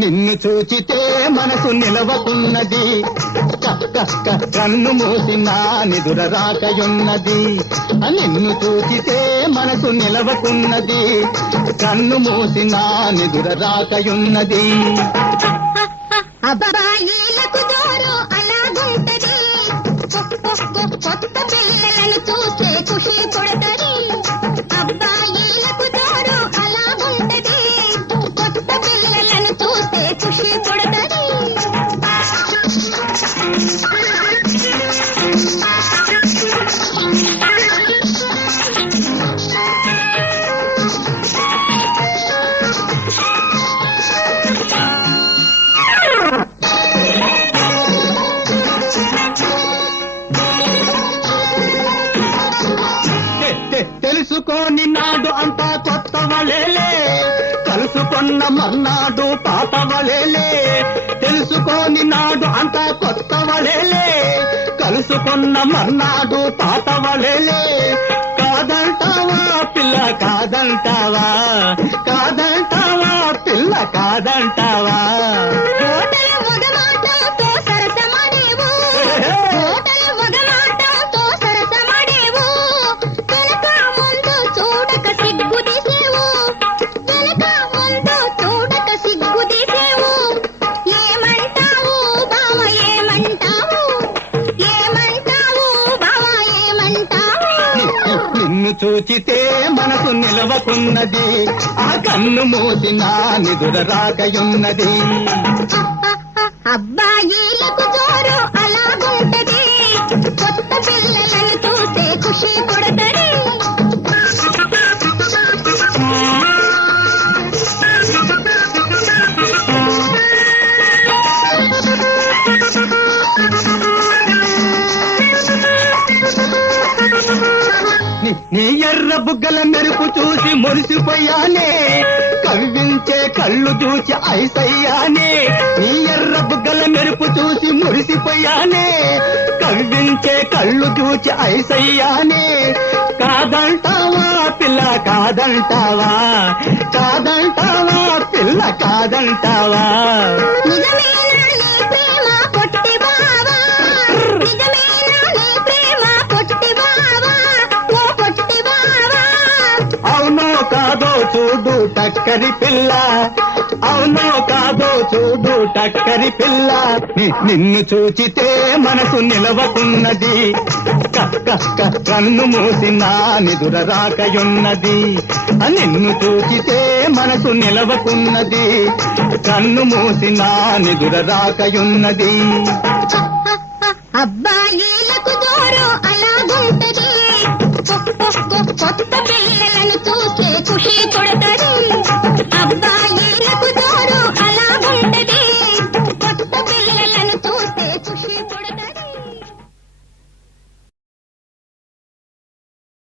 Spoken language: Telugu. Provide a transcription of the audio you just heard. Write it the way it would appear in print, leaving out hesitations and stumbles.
నిన్ను చూచితే మనసు నిలవకున్నది, కన్ను మూసి నా నిదుర రాకయున్నది. నిన్ను చూచితే మనసు నిలవకున్నది, కన్ను మూసి నా నిదుర రాకయున్నది. అబ్బాయిలకు జోరు అలాగుంటది, కొత్త పిల్లలను చూస్తే ఖుషి పుడతది. అబ్బాయిలకు జోరు అలాగుంటది, కొత్త పిల్లలను చూస్తే ఖుషి పుడతది. తెలుసుకోని నాడు అంతా కొత్త వలేలే, కలుసుకున్న మర్నాడు పాత వలేలే. తెలుసుకోని నాడు అంతా కొత్త వలేలే, కలుసుకున్న మర్నాడు పాత వలేలే. కాదంటావా పిల్ల కాదంటావా, కాదంటావా పిల్ల కాదంటావా. నిన్ను చూచితే మనసు నిలవకున్నది, ఆ కన్ను మూసి నా నిదుర రాకయున్నది. అబ్బాయిలకు జోరు అలాగుంటది, కొత్త పిల్లలను చూస్తే ఖుషి పుడతది. నీ ఎర్ర బుగ్గల మెరుపు చూసి మురిసిపోయానే, కవ్వించే కళ్ళు చూసి ఐసయ్యానే. నీ ఎర్ర బుగ్గల మెరుపు చూసి మురిసిపోయానే, కవ్వించే కళ్ళు చూసి ఐసయ్యానే. కాదంటావా పిల్ల కాదంటావా, కాదంటావా పిల్ల కాదంటావా. అవునో కాదో చూడు టక్కరి పిల్ల, అవునో కాదో చూడు టక్కరి పిల్ల. నిన్ను చూచితే మనసు నిలవకున్నది, కన్ను మూసి నా నిదుర రాకయున్నది. నిన్ను చూచితే మనసు నిలవకున్నది, కన్ను మూసి నా నిదుర రాకయున్నది. అబ్బాయిలకు జోరు అలాగుంటది, కొత్త పిల్లలను చూస్తే ఖుషి పుడతది. అబ్బాయిలకు